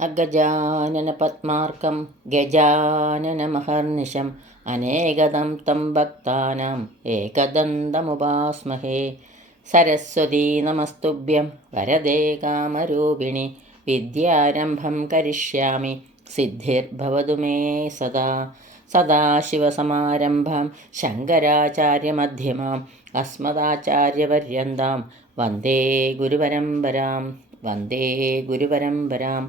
അഗജാനനപദ്മാർക്കം ഗജാനനമഹർനിശം അനേകദം തം ഭക്താനാം ഏകദന്തമുപാസ്മഹേ. സരസ്വതീ നമസ്തുഭ്യം വരദേ കാമരൂപിണി വിദ്യാരംഭം കരിഷ്യാമി സിദ്ധിർഭവതു മേ സദാ. സദാശിവസമാരംഭാം ശങ്കരാചാര്യമധ്യമാം അസ്മദാചാര്യപര്യന്താം വന്ദേ ഗുരുപരമ്പരാം.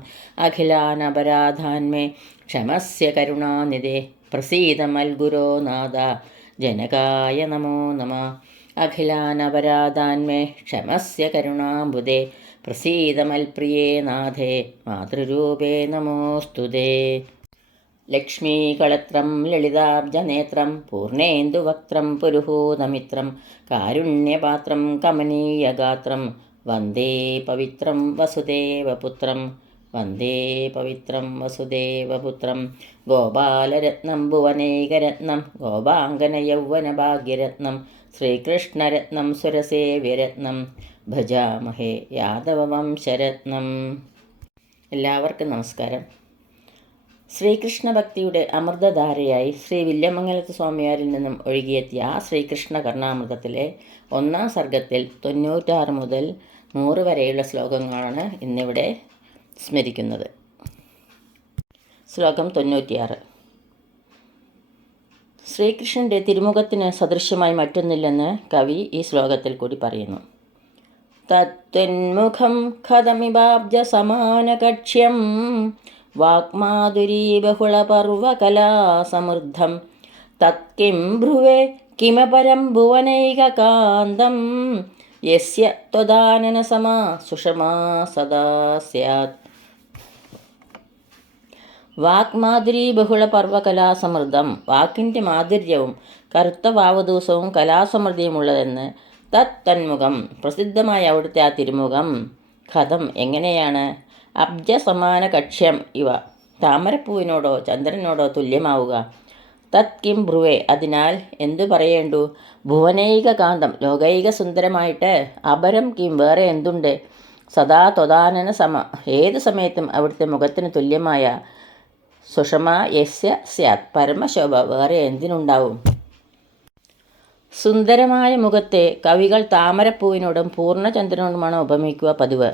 അഖിലാനപരാധാന്മേ ക്ഷമസ്യ കരുണാനിധേ പ്രസീദ മൽഗുരോ നാഥ ജനകായ നമോ നമഃ. അഖിലാനപരാധാന്മേ ക്ഷമസ്യ കരുണാംബുദേ പ്രസീദ മൽപ്രിയേ നാഥേ മാതൃരൂപേ നമോസ്തുതേ. ലക്ഷ്മീകളത്രം ലളിതാബ്ജനേത്രം പൂർണേന്ദുവക്ത്രം പുരുഹൂതമിത്രം കാരുണ്യപാത്രം കമനീയഗാത്രം വന്ദേ പവിത്രം വസുദേവപുത്രം. ഗോപാലരത്നം ഭുവനൈകരത്നം ഗോപാംഗനയൗവനഭാഗ്യരത്നം ശ്രീകൃഷ്ണരത്നം സുരസേവ്യരത്നം ഭജാമഹേ യാദവവംശരത്നം. എല്ലാവർക്കും നമസ്കാരം. ശ്രീകൃഷ്ണ ഭക്തിയുടെ അമൃതധാരയായി ശ്രീ വില്യമംഗലത്ത് സ്വാമിയാരിൽ നിന്നും ഒഴുകിയെത്തിയ ആ ശ്രീകൃഷ്ണ കർണാമൃതത്തിലെ 1-ാം സർഗത്തിൽ 96 മുതൽ 100 വരെയുള്ള ശ്ലോകങ്ങളാണ് ഇന്നിവിടെ സ്മരിക്കുന്നത്. ശ്ലോകം 96. ശ്രീകൃഷ്ണൻ്റെ തിരുമുഖത്തിന് സദൃശ്യമായി മറ്റൊന്നില്ലെന്ന് കവി ഈ ശ്ലോകത്തിൽ കൂടി പറയുന്നു. തത്വന്മുഖം ഖദമിവാബ്ജസമാനകക്ഷ്യം വാക്മാധുരീ ബഹുളപർവകലാസമൃദ്ധം തത്കിം ഭ്രുവേ കിമപരം ഭുവനൈകകാന്തം യസ്യ ത്വദാനനസമാ സുഷമാ സദാ സ്യാത്. വാക്മാധുരീ ബഹുളപർവകലാസമൃദ്ധം, വാക്കിൻ്റെ മാധുര്യവും കറുത്ത വാവദൂസവും കലാസമൃദ്ധിയുമുള്ളതെന്ന്. തന്മുഖം, പ്രസിദ്ധമായ അവിടുത്തെ ആ തിരുമുഖം. ഖദം, എങ്ങനെയാണ്? അബ്ജസമാന കക്ഷ്യം, ഇവ താമരപ്പൂവിനോടോ ചന്ദ്രനോടോ തുല്യമാവുക. തത്കിം ഭ്രുവേ, അതിനാൽ എന്തു പറയേണ്ടു? ഭുവനൈക കാന്തം, ലോകൈക സുന്ദരമായിട്ട്. അപരം കിം, വേറെ എന്തുണ്ട്? സദാ ത്വദാനന സമ, ഏതു സമയത്തും അവിടുത്തെ മുഖത്തിന് തുല്യമായ. സുഷമ യസ്യ സ്യാത്, പരമശോഭ വേറെ എന്തിനുണ്ടാവും? സുന്ദരമായ മുഖത്തെ കവികൾ താമരപ്പൂവിനോടും പൂർണ്ണചന്ദ്രനോടുമാണ് ഉപമിക്കുക പതിവ്.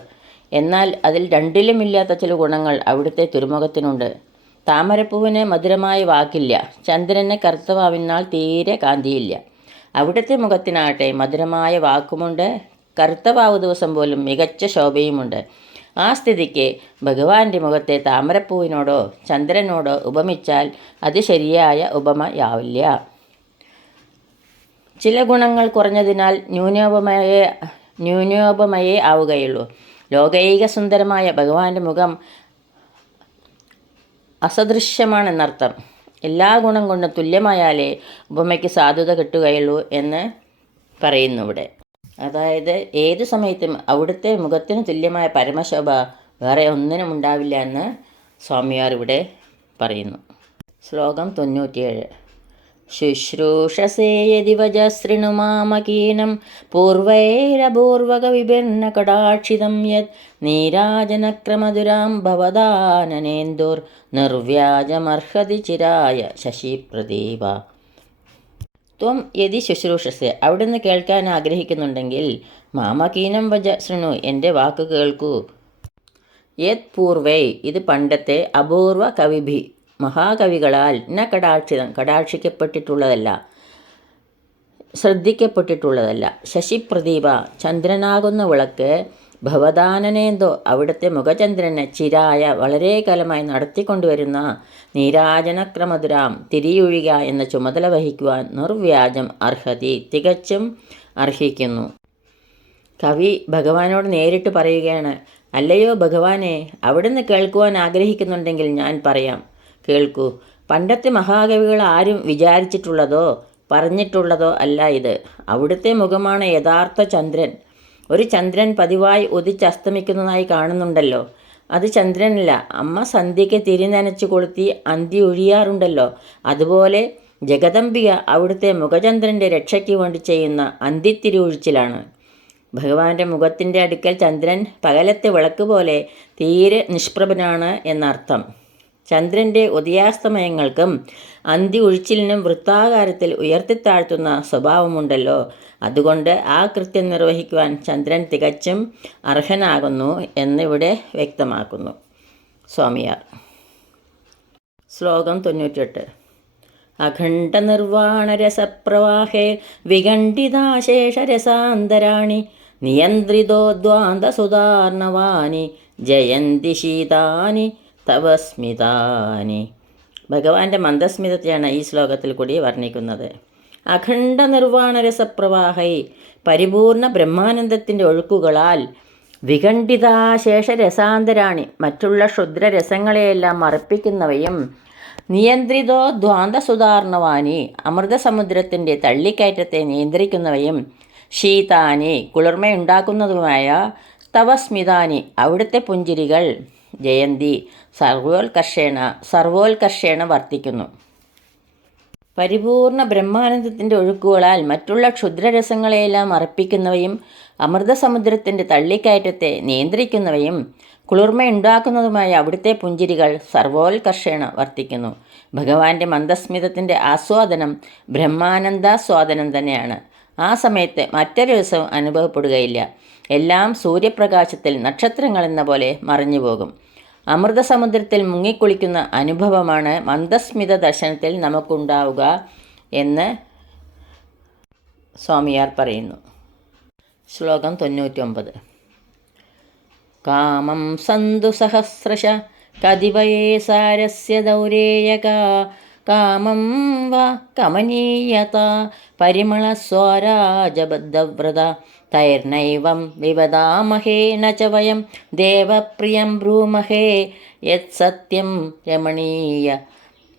എന്നാൽ അതിൽ രണ്ടിലുമില്ലാത്ത ചില ഗുണങ്ങൾ അവിടുത്തെ തിരുമുഖത്തിനുണ്ട്. താമരപ്പൂവിന് മധുരമായ വാക്കില്ല, ചന്ദ്രന് കറുത്ത വാവിനാൽ തീരെ കാന്തിയില്ല. അവിടുത്തെ മുഖത്തിനാകട്ടെ മധുരമായ വാക്കുമുണ്ട്, കറുത്ത വാവ് ദിവസം പോലും മികച്ച ശോഭയുമുണ്ട്. ആ സ്ഥിതിക്ക് ഭഗവാന്റെ മുഖത്തെ താമരപ്പൂവിനോടോ ചന്ദ്രനോടോ ഉപമിച്ചാൽ അത് ശരിയായ ഉപമയാവില്ല. ചില ഗുണങ്ങൾ കുറഞ്ഞതിനാൽ ന്യൂനോപമയേ ആവുകയുള്ളൂ. ലോകൈക സുന്ദരമായ ഭഗവാന്റെ മുഖം അസദൃശ്യമാണെന്നർത്ഥം. എല്ലാ ഗുണം കൊണ്ടും തുല്യമായാലേ ഉപമയ്ക്ക് സാധുത കിട്ടുകയുള്ളൂ എന്ന് പറയുന്നു ഇവിടെ. അതായത് ഏതു സമയത്തും അവിടുത്തെ മുഖത്തിന് തുല്യമായ പരമശോഭ വേറെ ഒന്നിനും ഉണ്ടാവില്ല എന്ന് സ്വാമിയാർ ഇവിടെ പറയുന്നു. ശ്ലോകം 97. ശുശ്രൂഷസേ യദി വജശൃണുമാമകീനം പൂർവൈരപൂർവകവിഭിന്നകടാക്ഷിതം യത് നീരാജനക്രമധുരാം ഭവദാനനേന്ദുർ നിർവ്യാജമർഹതി ചിരായ ശശിപ്രദീപ. ത്വം യദി ശുശ്രൂഷസേ, അവിടുന്ന് കേൾക്കാൻ ആഗ്രഹിക്കുന്നുണ്ടെങ്കിൽ, മാമകീനം വജ ശൃണു, എൻ്റെ വാക്ക് കേൾക്കൂ. യത് പൂർവൈ, ഇത് പണ്ടത്തെ, അപൂർവ കവിഭി, മഹാകവികളാൽ ന കടാക്ഷിതം, കടാക്ഷിക്കപ്പെട്ടിട്ടുള്ളതല്ല, ശ്രദ്ധിക്കപ്പെട്ടിട്ടുള്ളതല്ല. ശശിപ്രദീപ, ചന്ദ്രനാകുന്ന വിളക്ക്. ഭവദാനനേന്തോ, അവിടുത്തെ മുഖചന്ദ്രനെ ചിരായ, വളരെ കാലമായി നടത്തിക്കൊണ്ടുവരുന്ന. നീരാജനക്രമധുരാം, തിരിയൊഴിക എന്ന ചുമതല വഹിക്കുവാൻ. നിർവ്യാജം അർഹതി, തികച്ചും അർഹിക്കുന്നു. കവി ഭഗവാനോട് നേരിട്ട് പറയുകയാണ്. അല്ലയോ ഭഗവാനെ, അവിടുന്ന് കേൾക്കുവാൻ ആഗ്രഹിക്കുന്നുണ്ടെങ്കിൽ ഞാൻ പറയാം, കേൾക്കൂ. പണ്ടത്തെ മഹാകവികൾ ആരും വിചാരിച്ചിട്ടുള്ളതോ പറഞ്ഞിട്ടുള്ളതോ അല്ല ഇത്. അവിടുത്തെ മുഖമാണ് യഥാർത്ഥ ചന്ദ്രൻ. ഒരു ചന്ദ്രൻ പതിവായി ഉദിച്ചസ്തമിക്കുന്നതായി കാണുന്നുണ്ടല്ലോ, അത് ചന്ദ്രനല്ല. അമ്മ സന്ധ്യയ്ക്ക് തിരി നനച്ചു കൊളുത്തി അന്തി ഒഴിയാറുണ്ടല്ലോ, അതുപോലെ ജഗദംബിക അവിടുത്തെ മുഖചന്ദ്രൻ്റെ രക്ഷയ്ക്ക് വേണ്ടി ചെയ്യുന്ന അന്തിത്തിരി ഒഴിച്ചിലാണ്. ഭഗവാന്റെ മുഖത്തിൻ്റെ അടുക്കൽ ചന്ദ്രൻ പകലത്തെ വിളക്ക് പോലെ തീരെ നിഷ്പ്രഭനാണ് എന്നർത്ഥം. ചന്ദ്രൻ്റെ ഉദയാസ്തമയങ്ങൾക്കും അന്തി ഒഴിച്ചിലിനും വൃത്താകാരത്തിൽ ഉയർത്തിത്താഴ്ത്തുന്ന സ്വഭാവമുണ്ടല്ലോ. അതുകൊണ്ട് ആ കൃത്യം നിർവഹിക്കുവാൻ ചന്ദ്രൻ തികച്ചും അർഹനാകുന്നു എന്നിവിടെ വ്യക്തമാക്കുന്നു സ്വാമിയാർ. ശ്ലോകം 98. അഖണ്ഡ നിർവാണരസപ്രവാഹേ വിഖണ്ഡിതാശേഷരസാന്തരാണി നിയന്ത്രിതോദ്വാന്തസുധാർണവാനി ജയന്തി ശീതാനി തവ സ്മിതാനി. ഭഗവാന്റെ മന്ദസ്മിതത്തെയാണ് ഈ ശ്ലോകത്തിൽ കൂടി വർണ്ണിക്കുന്നത്. അഖണ്ഡ നിർവാണരസപ്രവാഹൈ, പരിപൂർണ ബ്രഹ്മാനന്ദത്തിൻ്റെ ഒഴുക്കുകളാൽ, വിഖണ്ഡിതാശേഷരസാന്തരാണി, മറ്റുള്ള ക്ഷുദ്രരസങ്ങളെയെല്ലാം മറപ്പിക്കുന്നവയും, നിയന്ത്രിതോ ദ്വാന്തസുധാർണവാനി, അമൃതസമുദ്രത്തിൻ്റെ തള്ളിക്കയറ്റത്തെ നിയന്ത്രിക്കുന്നവയും, ശീതാനി, കുളിർമയുണ്ടാക്കുന്നതുമായ, തവ സ്മിതാനി, അവിടുത്തെ പുഞ്ചിരികൾ, ജയന്തി, സർവോൽക്കർഷേണ വർത്തിക്കുന്നു. പരിപൂർണ ബ്രഹ്മാനന്ദത്തിൻ്റെ ഒഴുക്കുകളാൽ മറ്റുള്ള ക്ഷുദ്രരസങ്ങളെയെല്ലാം അർപ്പിക്കുന്നവയും, അമൃതസമുദ്രത്തിൻ്റെ തള്ളിക്കയറ്റത്തെ നിയന്ത്രിക്കുന്നവയും, കുളിർമയുണ്ടാക്കുന്നതുമായ അവിടുത്തെ പുഞ്ചിരികൾ സർവോൽക്കർഷേണ വർത്തിക്കുന്നു. ഭഗവാന്റെ മന്ദസ്മിതത്തിൻ്റെ ആസ്വാദനം ബ്രഹ്മാനന്ദാസ്വാദനം തന്നെയാണ്. ആ സമയത്ത് മറ്റൊരു രസവും അനുഭവപ്പെടുകയില്ല. എല്ലാം സൂര്യപ്രകാശത്തിൽ നക്ഷത്രങ്ങളെന്ന പോലെ മറിഞ്ഞു പോകും. അമൃതസമുദ്രത്തിൽ മുങ്ങിക്കുളിക്കുന്ന അനുഭവമാണ് മന്ദസ്മിത ദർശനത്തിൽ നമുക്കുണ്ടാവുക എന്ന് സ്വാമിയാർ പറയുന്നു. ശ്ലോകം 99. കാമം സന്തു സഹസ്രശ കതിപയേ സാരസ്യ ദൗരേയക കാമം വാ കമനീയത പരിമളസ്വരാജബദ്ധവ്രത തൈർനൈവം വിവദാമഹേ ന ച വയം ദേവപ്രിയം ബ്രൂമഹേ യത്സത്യം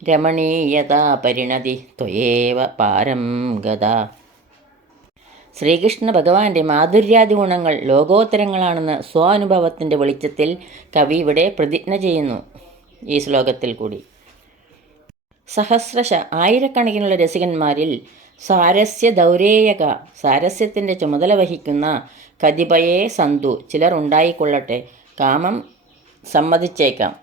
രമണീയതാ പരിണതി ത്വയേവ പാരം ഗത. ശ്രീകൃഷ്ണ ഭഗവാന്റെ മാധുര്യാദി ഗുണങ്ങൾ ലോകോത്തരങ്ങളാണെന്ന് സ്വാനുഭവത്തിൻ്റെ വെളിച്ചത്തിൽ കവി ഇവിടെ പ്രതിജ്ഞ ചെയ്യുന്നു ഈ ശ്ലോകത്തിൽ കൂടി. സഹസ്രശ, ആയിരക്കണക്കിനുള്ള രസികന്മാരിൽ, സാരസ്യ ദൗരേയക, സാരസ്യത്തിൻ്റെ ചുമതല വഹിക്കുന്ന, കതിപയേ സന്തു, ചിലർ ഉണ്ടായിക്കൊള്ളട്ടെ, കാമം സമ്മതിച്ചേക്കാം.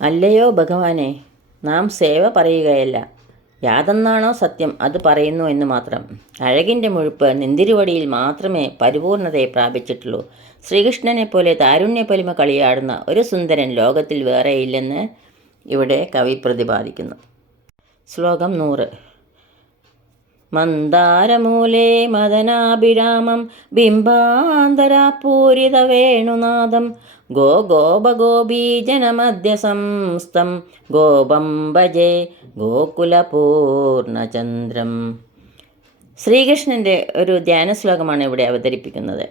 അല്ലയോ ഭഗവാനെ, നാം സേവ പറയുകയല്ല, യാതൊന്നാണോ സത്യം അത് പറയുന്നു എന്ന് മാത്രം. അഴകിൻ്റെ മുഴുപ്പ് നിന്തിരുവടിയിൽ മാത്രമേ പരിപൂർണതയെ പ്രാപിച്ചിട്ടുള്ളൂ. ശ്രീകൃഷ്ണനെ പോലെ താരുണ്യപൊലിമ കളിയാടുന്ന ഒരു സുന്ദരൻ ലോകത്തിൽ വേറെയില്ലെന്ന് ഇവിടെ കവി പ്രതിപാദിക്കുന്നു. ശ്ലോകം 100. മന്ദാരമൂലേ മദനാഭിരാമം ബിംബാന്തരാപൂരിത വേണുനാദം ഗോപഗോപീജനമധ്യസംസ്ഥം ഗോപം ഭജേ ഗോകുലപൂർണചന്ദ്രം. ശ്രീകൃഷ്ണൻ്റെ ഒരു ധ്യാന ശ്ലോകമാണ് ഇവിടെ അവതരിപ്പിക്കുന്നത്.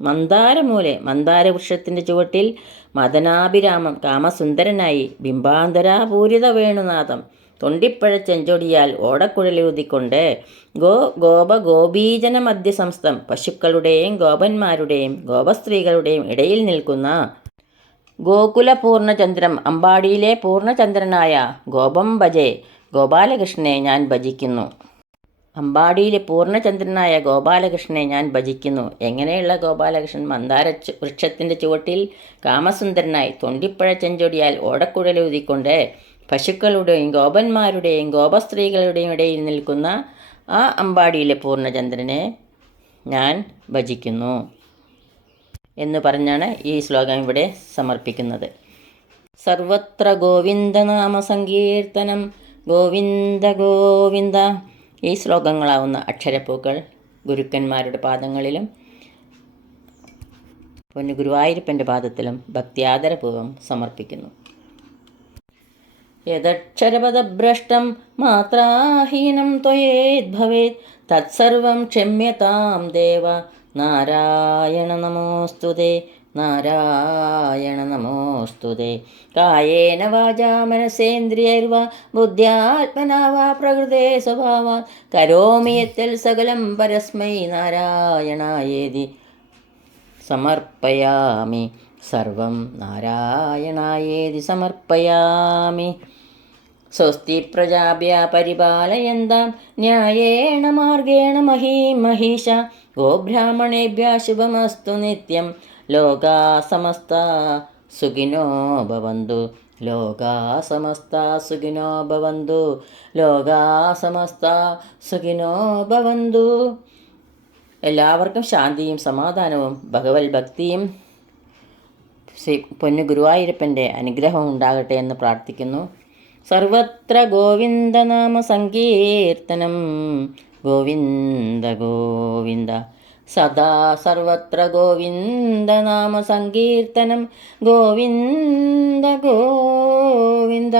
മന്ദാരമൂലെ, മന്ദാരവൃക്ഷത്തിൻ്റെ ചുവട്ടിൽ, മദനാഭിരാമം, കാമസുന്ദരനായി, ബിംബാന്തരാപൂരിത വേണുനാദം, തൊണ്ടിപ്പഴച്ചെഞ്ചൊടിയാൽ ഓടക്കുഴലൂതിക്കൊണ്ട്, ഗോപഗോപീജന മധ്യസംസ്ഥം, പശുക്കളുടെയും ഗോപന്മാരുടെയും ഗോപസ്ത്രീകളുടെയും ഇടയിൽ നിൽക്കുന്ന ഗോകുല പൂർണ്ണചന്ദ്രം, അമ്പാടിയിലെ പൂർണ്ണചന്ദ്രനായ ഗോപം ഭജേ, ഗോപാലകൃഷ്ണനെ ഞാൻ ഭജിക്കുന്നു. അമ്പാടിയിലെ പൂർണ്ണചന്ദ്രനായ ഗോപാലകൃഷ്ണനെ ഞാൻ ഭജിക്കുന്നു. എങ്ങനെയുള്ള ഗോപാലകൃഷ്ണൻ? മന്ദാര വൃക്ഷത്തിൻ്റെ ചുവട്ടിൽ കാമസുന്ദരനായി, തൊണ്ടിപ്പഴ ചെഞ്ചൊടിയാൽ ഓടക്കുഴലൂതിക്കൊണ്ട്, പശുക്കളുടെയും ഗോപന്മാരുടെയും ഗോപസ്ത്രീകളുടെയും ഇടയിൽ നിൽക്കുന്ന ആ അമ്പാടിയിലെ പൂർണ്ണചന്ദ്രനെ ഞാൻ ഭജിക്കുന്നു എന്ന് പറഞ്ഞാണ് ഈ ശ്ലോകം ഇവിടെ സമർപ്പിക്കുന്നത്. സർവത്ര ഗോവിന്ദനാമ സങ്കീർത്തനം, ഗോവിന്ദ ഗോവിന്ദ. ഈ ശ്ലോകങ്ങളാവുന്ന അക്ഷരപ്പൂക്കൾ ഗുരുക്കന്മാരുടെ പാദങ്ങളിലും പൊന്നു ഗുരുവായൂരപ്പൻ്റെ പാദത്തിലും ഭക്തിയാദരപൂർവ്വം സമർപ്പിക്കുന്നു. യദക്ഷരപദഭ്രഷ്ടം മാത്രാഹീനം ത്വയേദ്ഭവേത് തത്സർവം ക്ഷമ്യതാം ദേവ നാരായണ നമോസ്തുതേ നാരായണ നമോസ്തുതേ. കായേന വാചാ മനസേന്ദ്രിയൈർവാ ബുദ്ധ്യാത്മനാ വാ പ്രകൃതേ സ്വഭാവാത് കരോമി യത്തൽ സകലം പരസ്മൈ നാരായണായേതി സമർപ്പയാമി. സർവം നാരായണായേതി സമർപ്പയാമി. സ്വസ്തി പ്രജാഭ്യ പരിപാലയന്താം ന്യായേണ മാർഗേണ മഹീം മഹീഷ. ഗോബ്രാഹ്മണേഭ്യ ശുഭമസ്തു നിത്യം. ലോകാ സമസ്ത സുഖിനോ ഭവന്തു. ലോകാ സമസ്ത സുഖിനോ ഭവന്തു. ലോകാ സമസ്ത സുഖിനോ ഭവന്തു. എല്ലാവർക്കും ശാന്തിയും സമാധാനവും ഭഗവത് ഭക്തിയും ശ്രീ പൊന്നു ഗുരുവായൂരപ്പൻ്റെ അനുഗ്രഹം ഉണ്ടാകട്ടെ എന്ന് പ്രാർത്ഥിക്കുന്നു. സർവത്ര ഗോവിന്ദനാമ സങ്കീർത്തനം. ഗോവിന്ദ ഗോവിന്ദ സദാ സർവത്ര ഗോവിന്ദനാമ സങ്കീർത്തനം. ഗോവിന്ദ ഗോവിന്ദ.